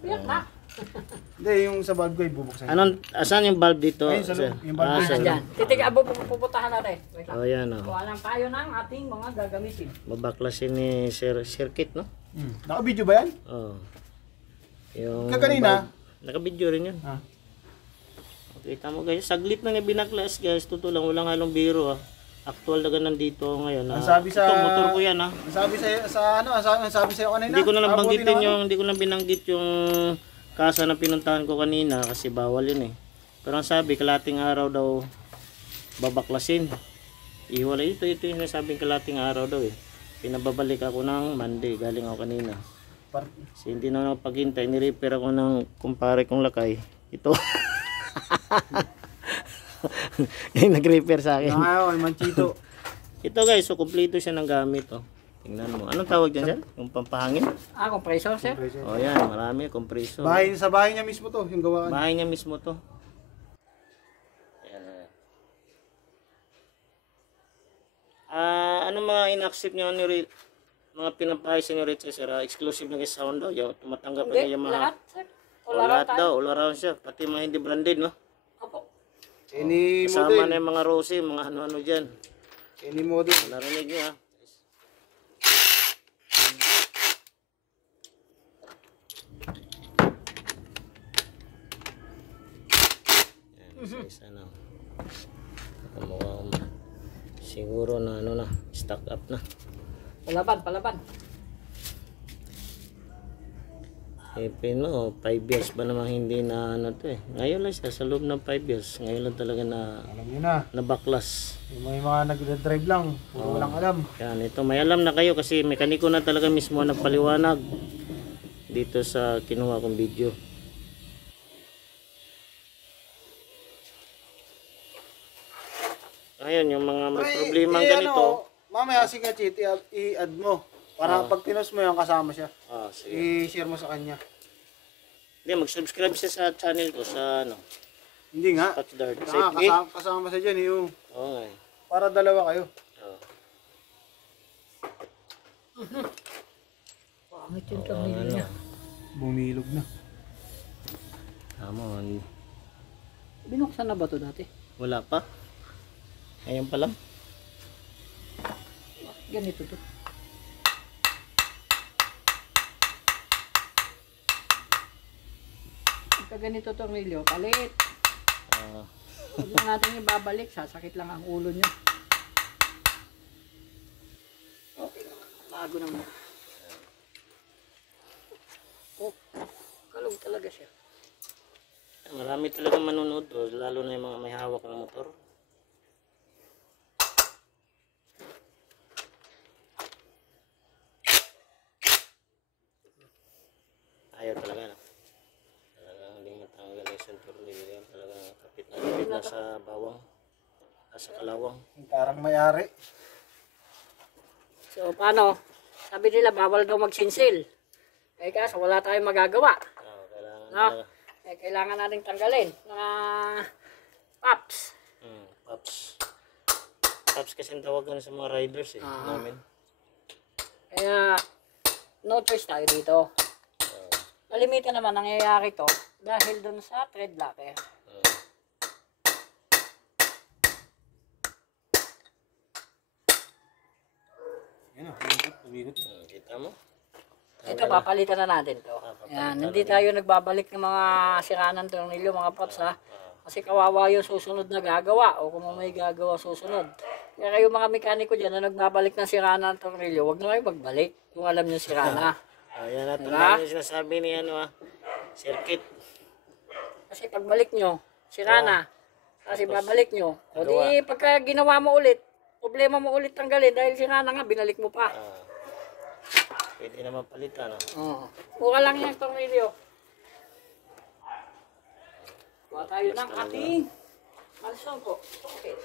Biyak na. Hindi, yung sa valve ko ay bubuksan. Asan yung valve dito? Ayun, sa loob. Yung valve sa Ayan. loob. Titig abo puputahan natin. Wait lang. Oh, yan oh. Kuha lang tayo ng ating mga gagamitin. Babaklasin ni circuit, no? Naka-video ba yan? Oh. Yung Kanina. naka-video rin yun. Ah. Kita mo guys, saglit na nga binaklas guys. Totoo lang, walang halong biro ah. Actual na ganun dito ngayon. Ang sabi sa ito, motor ko yan ah. Ang sabi sa ano, ang sabi sa kanina. Hindi ko na lang banggitin Abutin yung, hindi ko lang binanggit yung kasa na pinuntahan ko kanina kasi bawal yun eh. Pero ang sabi, kalating araw daw babaklasin. Iwalay ito yung sinasabing kalating araw daw eh. Pinababalik ako ng Monday, galing ako kanina. Kasi hindi na ako paghintay, ni-repair ako ng kumpare kong lakay. Ito. Yung nag-repair sa akin. Ay, manchito. Ito guys, so kompleto siya ng gamit oh. Tingnan mo. Anong tawag dyan sir? Yung pampahangin? Compressor, sir. Oh yan, marami kompresor. Sa bahay niya mismo to, yung gawaan. Bahay niya mismo to. Ayan. Anong mga in-accept niyo ni mga pinapahay sa ni Richard sir? Exclusive na sound daw. Yung tumatanggap na niya yung mga Lahat, sir. lahat daw, all around siya. Pati mga hindi branded, no? Opo. Any Kasama model. na yung mga Rosy, mga ano-ano dyan. Any model. Narinig niyo ha. Yan, isa na. Mukhang siguro na ano na, stock up na. Palaban. Pino, 5 years ba naman hindi na ano to eh. Ngayon lang siya, sa loob ng 5 years. Ngayon lang talaga na Alam niyo na. nabaklas. Yung mga nagde-drive lang, puro walang alam. Yan, ito may alam na kayo kasi mekaniko na talaga mismo nagpaliwanag dito sa kinuha kong video. Ngayon, yung mga may problema ganito. Mamaya si Kachit, i-add mo. Para pag pinost mo yung kasama siya. Sige. I-share mo sa kanya. Hindi, mag-subscribe siya sa channel ko sa ano, Hindi nga. Touch Dart. Kasama siya dyan yung Oo nga eh. para dalawa kayo. Oo. Pangit yung tornilyo niya. Bumilog na. Tama. Binuksan na ba to dati? Wala pa. Ngayon pa lang. Ganito to. Pagka ganito tornilyo, palit. Huwag lang natin ibabalik, sasakit lang ang ulo niya. Okay, bago naman. Oh, kalog talaga siya. Marami talaga manonood doon, lalo na yung mga may hawak ng motor. Ayaw talaga no? Talagang hindi matanggal yung tornilyo yan. Talagang kapit na sa bawang. Sa kalawang. Parang may-ari. So, paano? Sabi nila, bawal daw magsinsil. Eh, kaso wala tayong magagawa. Kailangan No? talaga. Eh, kailangan nating tanggalin. Mga pops. Pops. Pops kasi ang tawagan sa mga riders eh. Namin. Kaya, no choice tayo dito. Kalimitan naman nangyayari to dahil dun sa thread locker. Yan o, umigot. Kita mo? Ito, papalitan na natin to. Yan, hindi tayo nagbabalik ng mga siranan tornilyo, mga pops ha. Kasi kawawa yung susunod na gagawa o kung may gagawa susunod. Kaya kayo mga mekaniko dyan na nagbabalik ng sirana ng tornilyo, huwag na kayo magbalik kung alam nyo sirana. Ayan na, tanda yung sinasabi ni ano circuit. Kasi pagbalik nyo, sirana. Kasi babalik nyo. O di pagka ginawa mo ulit, problema mo ulit tanggalin dahil sirana nga, binalik mo pa. Pwede naman palitan. Mura lang yung tornilyo. Kuha tayo ng ating malson po. Okay.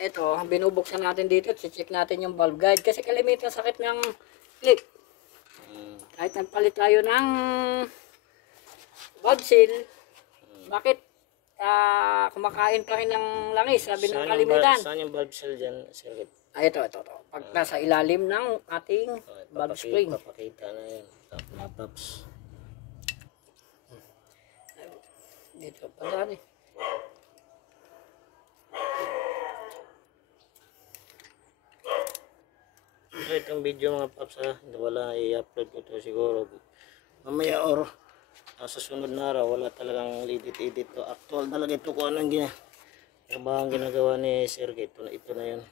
Ito, binubuksan natin dito at check natin yung valve guide kasi kalimitan sakit ng clip. Kahit nagpalit tayo ng valve seal, bakit kumakain pa rin ng langis, sabi ng kalimitan. Saan yung valve seal dyan, circuit? Ito. Pag nasa ilalim ng ating valve spring. Papakita na yun. Top na tops. Dito pa rin. So, itong video mga paps ha, wala i-upload ko to siguro mamaya or sa sunod na araw. Wala talagang edit to. Actual talaga ito kung anong trabaho ang ginagawa ni Sir. Ito na yun.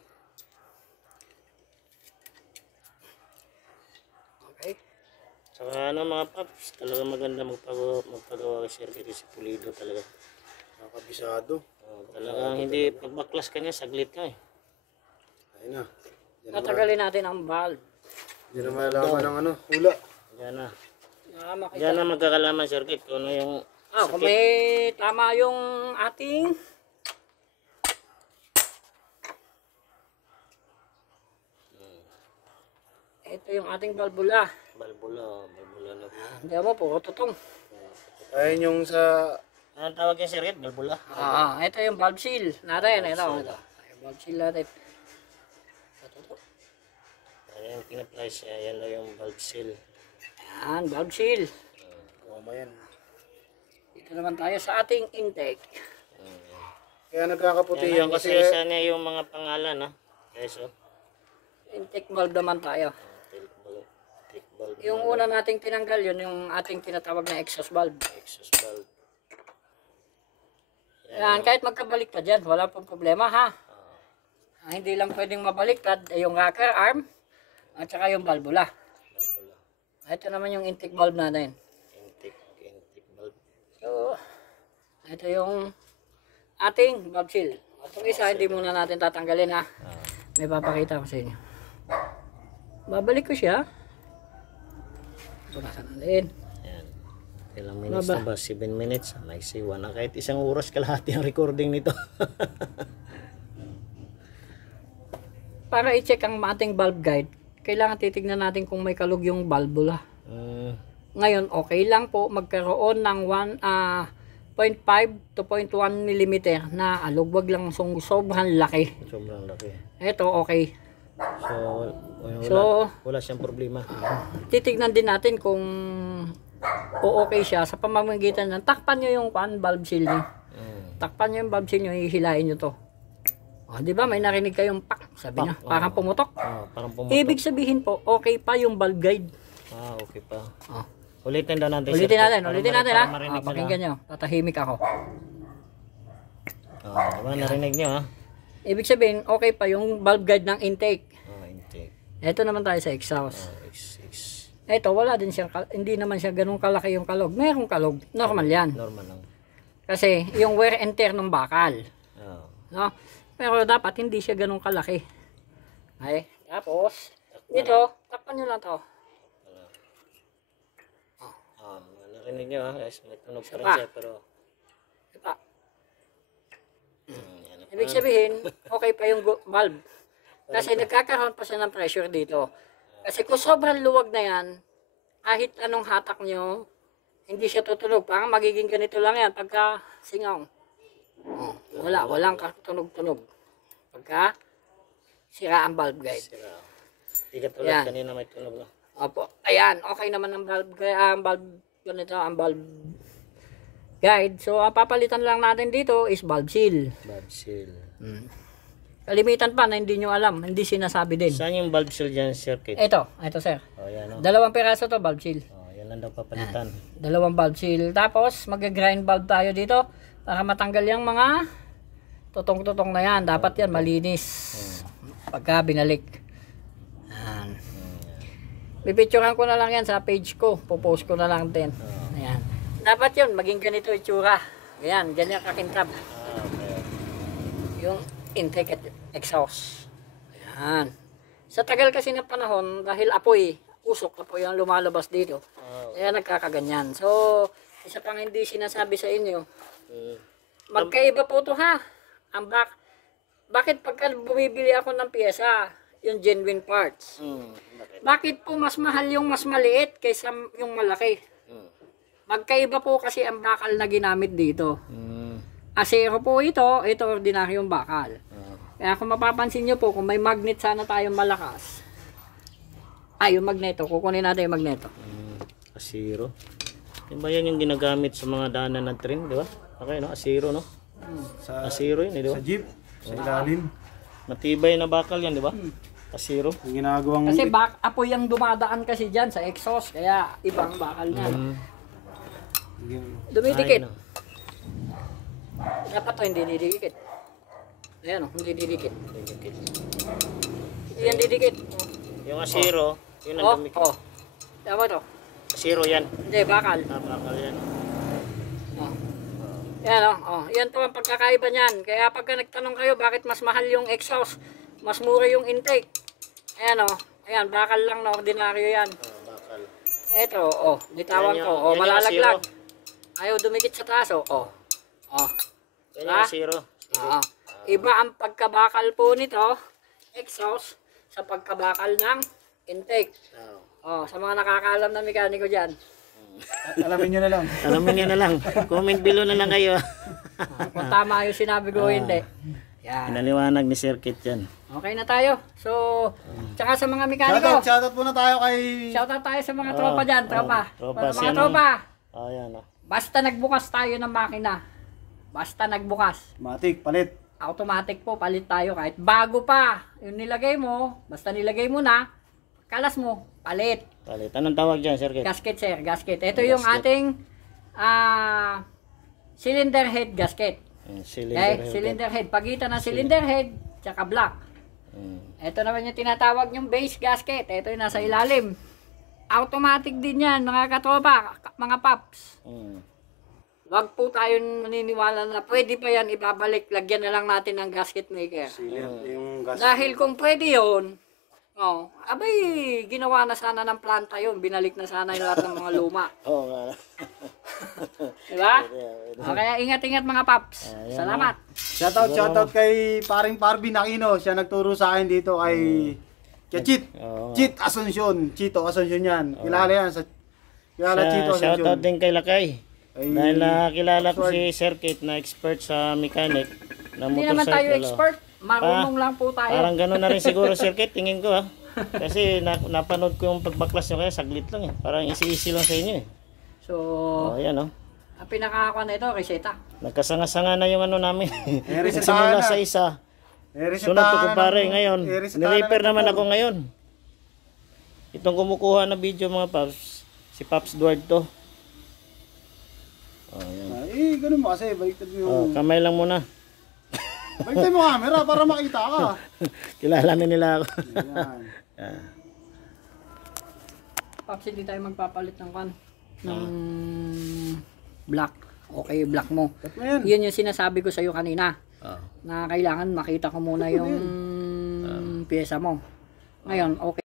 Okay. Saka ano mga paps, talaga maganda magpagawa kay Sir kasi pulido talaga. Nakabisado. Talagang hindi pagbaklas ka niya, saglit ka eh. Ayun na. Tatagalin natin ang valve. Hindi na malaman ng hula. Yan na. Makita. Yan na magkakalaman circuit kung ano yung Kung may tama yung ating ito yung ating valvula. balbula na. Hindi mo po, tutong. Ayun yung sa... Anong tawag yung circuit? Balbula? Ito yung valve seal natin. Ito. Yung valve seal natin. Ayan yung pinapply siya. Yan lang yung valve seal. Yan, valve seal. Goma yan. Dito naman tayo sa ating intake. Kaya nagkakaputi yan kasi... Isa niya yung mga pangalan ha. Guys oh. Intake valve naman tayo. Tick valve. Yung una nating tinanggal, yun yung ating tinatawag na exhaust valve. Exhaust valve. Yan, kahit magkabaliktad yan, wala pong problema ha. Hindi lang pwedeng mabaliktad ay yung rocker arm at saka yung valvula. Ito naman yung intake valve natin. Intake valve. So, ito yung ating valve seal. Itong isa, hindi muna natin tatanggalin ha. May papakita ko sa inyo. Babalik ko siya. Punasan natin. Yan. Ilang minutes na ba? 7 minutes. Nice. Na kahit isang oras kalahati ang recording nito. Para i-check ang ating valve guide, kailangan titignan natin kung may kalog yung valvula. Ngayon, okay lang po magkaroon ng 0.5 to 0.1 mm na alog. Wag lang sobrang laki. Sobrang laki. Ito, okay. Wala siyang problema. Titignan din natin kung okay siya sa pamamagitan ng takpan nyo yung valve seal nyo. Takpan nyo yung valve seal nyo, hihilain nyo to. Di ba may narinig kayong pak, sabi niya, parang pumutok. Parang pumutok. Ibig sabihin po, okay pa yung valve guide. Okay pa. Ulitin daw natin. Ulitin natin ha. Marinig Pakinggan nyo, tatahimik ako. Diba, narinig nyo ha? Ibig sabihin, okay pa yung valve guide ng intake. Intake. Ito naman tayo sa exhaust. X6. Ito, wala din siya, hindi naman siya ganun kalaki yung kalog. Merong kalog, normal yan. Normal lang. Kasi yung wear and tear ng bakal. No? Pero dapat hindi siya ganun kalaki. Okay? Tapos, dito, takpan nyo lang to. Narinig nyo ha guys, may tunog pa rin Pa. siya pero... Diba? Ibig sabihin, okay pa yung valve. Kasi nagkakaroon pa siya ng pressure dito. Kasi kung sobrang luwag na yan, kahit anong hatak nyo, hindi siya tutunog. Parang magiging ganito lang yan pagka singaw. Walang katunog-tunog. Pagka sira ang valve guide. Hindi ka tulad kanina may tunog na. Opo. Ayan, okay naman ang valve guide. So, ang papalitan lang natin dito is valve seal. Valve seal. Kalimitan pa na hindi nyo alam, hindi sinasabi din. Saan yung valve seal dyan, circuit? Ito sir. Yan o. 2 peraso to valve seal. Yan lang daw papalitan. 2 valve seal. Tapos, mag-grind valve tayo dito para matanggal yung mga tutong-tutong na yan. Dapat yan malinis pagka binalik. Ayan. Pipicturean ko na lang yan sa page ko. Popost ko na lang din. Ayan. Dapat yun, maging ganito itsura. Ayan, ganyan kakintab. Yung intake at exhaust. Ayan. Sa tagal kasi ng panahon, dahil apoy ang lumalabas dito. Kaya nagkakaganyan. So, isa pang hindi sinasabi sa inyo, magkaiba po to ha. Bakit pagka bumibili ako ng pyesa, yung genuine parts, bakit po mas mahal yung mas maliit kaysa yung malaki? Magkaiba po kasi ang bakal na ginamit dito. asero po ito ordinaryong bakal. Kaya kung mapapansin nyo po, kung may magnet sana tayong malakas, yung magneto, kukunin natin yung magneto. Asiro. Yung ba yan yung ginagamit sa mga daanan ng train, di ba? Okay, no? Asiro, no? Sa, Asiro yun, di ba? sa jeep, sa ilalim. Matibay na bakal yan, di ba? Asiro. Yung ginagawang... Kasi apoy ang dumadaan kasi dyan sa exhaust, kaya ibang bakal niyan. Dumidikit. Ay, no. Dapat to hindi didikit. Ayan o, hindi didikit. Yan didikit. Yung asiro, yun Oh, ang dumikit. Tama to. Asiro yan. Hindi, bakal. Bakal yan. Oh. Yan o. Yan to ang pagkakaiba niyan. Kaya pagka nagtanong kayo bakit mas mahal yung exhaust, mas mura yung intake. Ayan o. Ayan, bakal lang na ordinaryo yan. Bakal. Eto, bitawan Yan ko. yung- yan yung Malalaglag. asiro. Ayaw dumikit sa taas o. Yan yung asiro. Oo. Iba ang pagkabakal po nito, exhaust, sa pagkabakal ng intake. Sa mga nakakaalam na mekaniko dyan. Alamin nyo na lang. Alamin niyo na lang. Comment below na lang kayo. Kung tama yung sinabi ko o hindi. Yan. Pinaliwanag ni Sir Kit yan. Okay na tayo. So, tsaka sa mga mekaniko. Shoutout muna tayo kay... Shoutout tayo sa mga tropa dyan, tropa. tropa, Mga siya tropa. Yan o. Basta nagbukas tayo ng makina. Basta nagbukas. Matik, palit. Automatic po, palit tayo kahit bago pa. Yung nilagay mo, basta nilagay mo na, kalas mo, palit. Palit. Anong tawag dyan, Sir Kit? Gasket, sir, gasket. Ito yung ating cylinder head gasket. Cylinder head. Pagitan ng cylinder head, tsaka block. Ito naman yung tinatawag yung base gasket. Ito yung nasa ilalim. Automatic din yan, mga katropa, mga paps. Wag po tayo naniniwala na pwede pa yan ibabalik. Lagyan na lang natin ng gasket maker. Yung gas. Dahil kung pwede yun, abay, ginawa na sana ng planta yun. Binalik na sana yung lahat ng mga luma. Oo nga. Diba? Kaya ingat-ingat mga paps. Salamat. Shoutout kay paring Parby Nakino. Siya nagturo sa akin dito kay Cheat. Cheat Asuncion. Chito Asuncion yan. Kilala yan. Kilala Chito Asuncion. Shoutout din kay Lakay. Dahil nakilala ko si Sir Kit na expert sa mechanic na Hindi naman tayo motorcycle. expert. Marunong lang po tayo. Parang gano'n na rin siguro, Sir Kit, tingin ko ha. Kasi napanood ko yung pagbaklas nyo kaya saglit lang eh. Parang easy lang sa inyo eh. So, Ayan oh. ang pinakakuha na ito, reseta. Nagkasanga-sanga na yung ano namin. resetahan Simula na. sa isa. Sunod ko kumpare ngayon. Nirepair naman ako ngayon. Itong kumukuha na video mga Paps. Si Paps Duarte to. Ayan. Ganun mo kasi. Baliktad mo yung... Kamay lang muna. Baliktad mo camera para makita ka. Kilala na nila ako. Ayan. Paps, hindi tayo magpapalit ng ng black. Okay, black mo. Cut mo yan. Yun yung sinasabi ko sa iyo kanina. Na kailangan makita ko muna yung pyesa mo. Ngayon, okay.